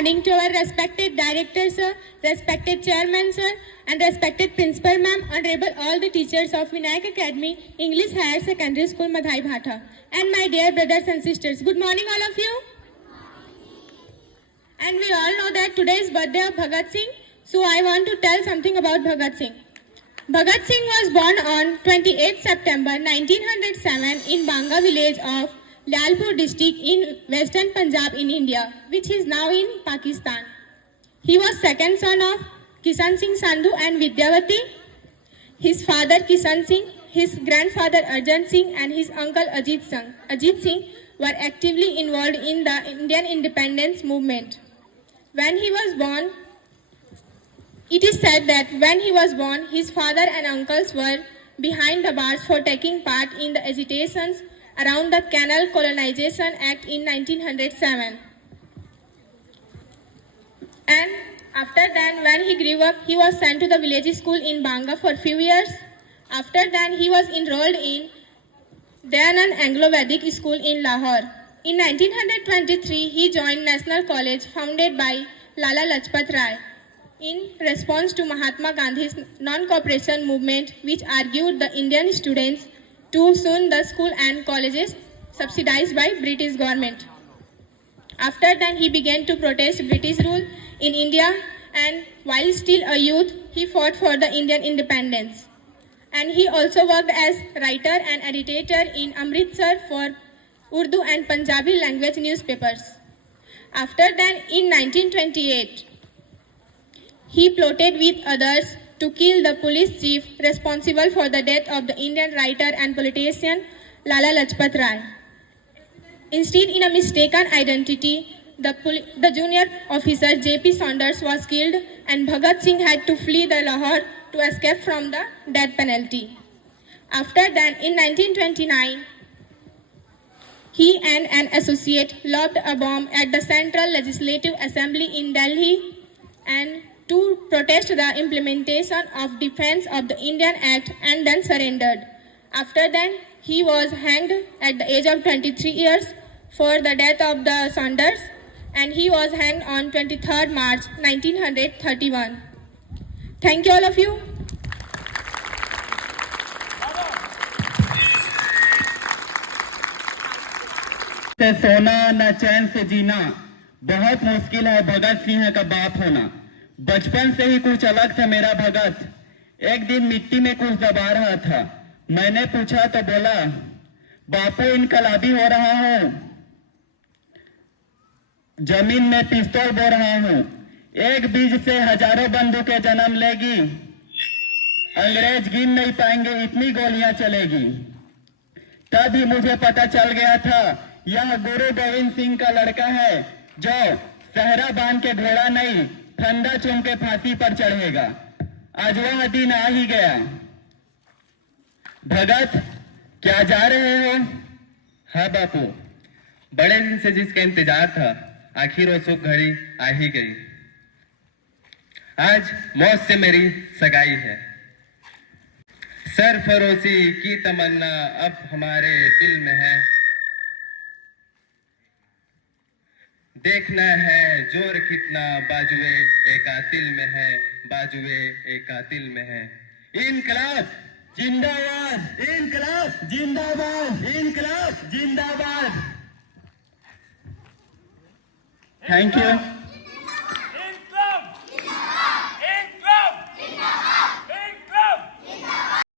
morning to our respected director sir, respected chairman sir, and respected principal ma'am, honorable all the teachers of Vinayak Academy, English Higher Secondary School, Madhai Bhatha, and my dear brothers and sisters. Good morning all of you. And we all know that today is birthday of Bhagat Singh, so I want to tell something about Bhagat Singh. Bhagat Singh was born on 28 September 1907 in Banga village of Lalpur district in western Punjab in India, which is now in Pakistan. He was second son of Kisan Singh Sandhu and Vidyavati. His father Kisan Singh, his grandfather Arjan Singh and his uncle Ajit Singh were actively involved in the Indian independence movement. When he was born, it is said that when he was born, his father and uncles were behind the bars for taking part in the agitations around the Canal Colonization Act in 1907. And after that, when he grew up, he was sent to the village school in Banga for a few years. After that, he was enrolled in Dayanand Anglo-Vedic School in Lahore. In 1923, he joined National College founded by Lala Lajpat Rai in response to Mahatma Gandhi's non-cooperation movement, which argued the Indian students to soon the school and colleges subsidized by British government. After that, he began to protest British rule in India, and while still a youth, he fought for the Indian independence. And he also worked as writer and editor in Amritsar for Urdu and Punjabi language newspapers. After that, in 1928, he plotted with others to kill the police chief responsible for the death of the Indian writer and politician Lala Lajpat Rai. Instead, in a mistaken identity, the junior officer J.P. Saunders was killed, and Bhagat Singh had to flee the Lahore to escape from the death penalty. After that, in 1929, he and an associate lobbed a bomb at the Central Legislative Assembly in Delhi and to protest the implementation of Defense of the Indian Act, and then surrendered. After that, he was hanged at the age of 23 years for the death of the Saunders, and he was hanged on 23rd March 1931. Thank you all of you. से सोना न चैन से जीना, बहुत मुश्किल है भगत सिंह का बाप होना। बचपन से ही कुछ अलग था मेरा भगत। एक दिन मिट्टी में कुछ दबा रहा था। मैंने पूछा तो बोला, बापू इनकलाबी हो रहा हूं, जमीन में पिस्तौल बो रहा हूं। एक बीज से हजारों बंदूकें जन्म लेगी, अंग्रेज गिन नहीं पाएंगे इतनी गोलियां चलेगी। तभी मुझे पता चल गया था यह गुरु गोविंद सिंह का लड़का है, जो सहरा बांध के घोड़ा नहीं फंदा चुन के फांसी पर चढ़ेगा। आज वह दिन आ ही गया। भगत, क्या जा रहे हो? हाँ बापू, बड़े दिन से जिसका इंतजार था, आखिर वो सुख घड़ी आ ही गई। आज मौत से मेरी सगाई है। सरफरोशी की तमन्ना अब हमारे दिल में है। देखना है जोर कितना बाजुए एक कातिल में है, बाजुए एक कातिल में है। इनकलाब जिंदाबाद, इनकलाब जिंदाबाद, इनकलाब जिंदाबाद। Thank you.